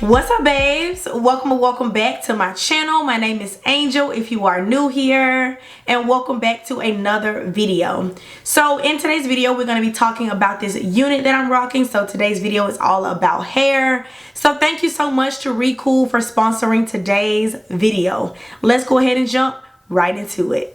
What's up, babes? Welcome or welcome back to my channel. My name is Angel if you are new here, and welcome back to another video. So in today's video, we're going to be talking about this unit that I'm rocking. So today's video is all about hair. So thank you so much to Recool for sponsoring today's video. Let's go ahead and jump right into it.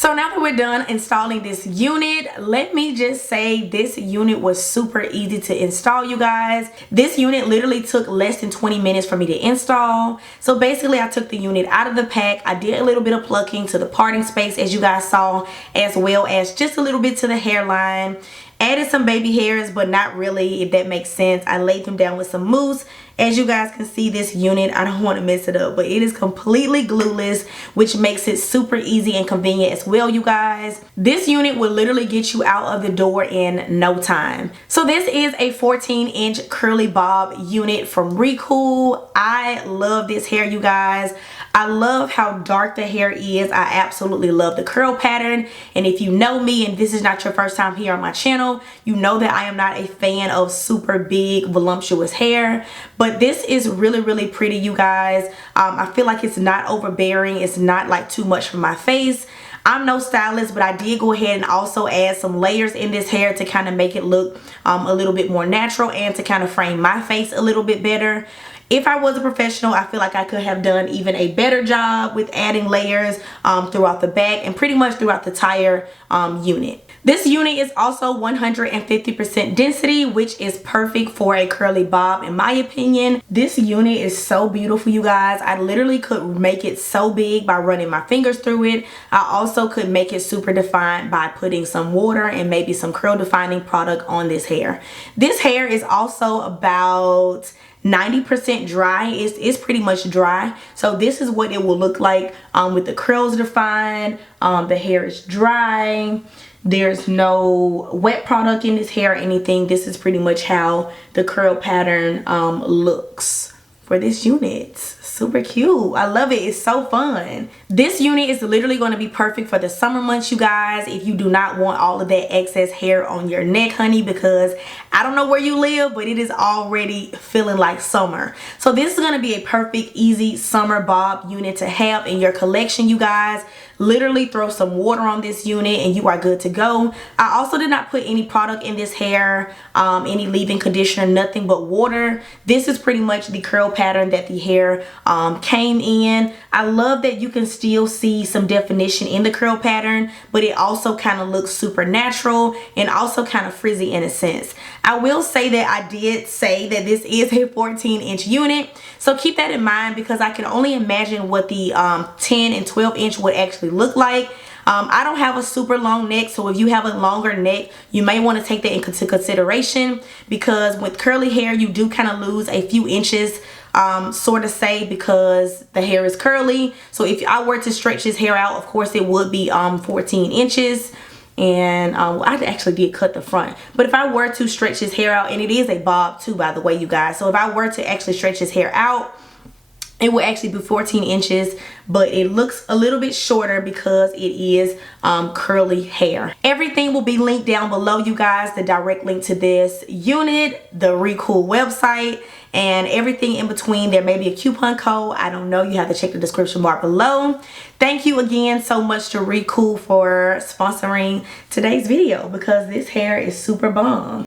So now that we're done installing this unit, let me just say this unit was super easy to install, you guys. This unit literally took less than 20 minutes for me to install. So basically I took the unit out of the pack. I did a little bit of plucking to the parting space, as you guys saw, as well as just a little bit to the hairline. Added some baby hairs, but not really, if that makes sense. I laid them down with some mousse. As you guys can see, this unit, I don't want to mess it up, but it is completely glueless, which makes it super easy and convenient as well, you guys. This unit will literally get you out of the door in no time. So this is a 14-inch curly bob unit from Recool. I love this hair, you guys. I love how dark the hair is. I absolutely love the curl pattern. And if you know me and this is not your first time here on my channel, you know that I am not a fan of super big voluptuous hair. But this is really pretty, you guys. I feel like it's not overbearing. It's not like too much for my face. I'm no stylist, but I did go ahead and also add some layers in this hair to kind of make it look a little bit more natural and to kind of frame my face a little bit better. If I was a professional, I feel like I could have done even a better job with adding layers throughout the back and pretty much throughout the entire unit. This unit is also 150% density, which is perfect for a curly bob in my opinion. This unit is so beautiful, you guys. I literally could make it so big by running my fingers through it. I also could make it super defined by putting some water and maybe some curl defining product on this hair. This hair is also about 90% dry. It's pretty much dry. So this is what it will look like with the curls defined. The hair is dry. There's no wet product in this hair or anything. This is pretty much how the curl pattern looks for this unit. Super cute. I love it. It's so fun. This unit is literally going to be perfect for the summer months, you guys, if you do not want all of that excess hair on your neck, honey, because I don't know where you live, but it is already feeling like summer. So this is going to be a perfect, easy summer bob unit to have in your collection, you guys. Literally throw some water on this unit and you are good to go. I also did not put any product in this hair, any leave-in conditioner, nothing but water. This is pretty much the curl pattern that the hair came in. I love that you can still see some definition in the curl pattern, but it also kind of looks super natural and also kind of frizzy in a sense. I will say that I did say that this is a 14-inch unit, so keep that in mind because I can only imagine what the 10 and 12-inch would actually look like. I don't have a super long neck, so if you have a longer neck, you may want to take that into consideration because with curly hair, you do kind of lose a few inches, sort of say, because the hair is curly. So if I were to stretch this hair out, of course it would be 14 inches. And I actually did cut the front, but if I were to stretch his hair out, and it is a bob too, by the way, you guys, so if I were to actually stretch his hair out, it will actually be 14 inches, but it looks a little bit shorter because it is curly hair. Everything will be linked down below, you guys. The direct link to this unit, the Recool website, and everything in between. There may be a coupon code. I don't know. You have to check the description bar below. Thank you again so much to Recool for sponsoring today's video because this hair is super bomb.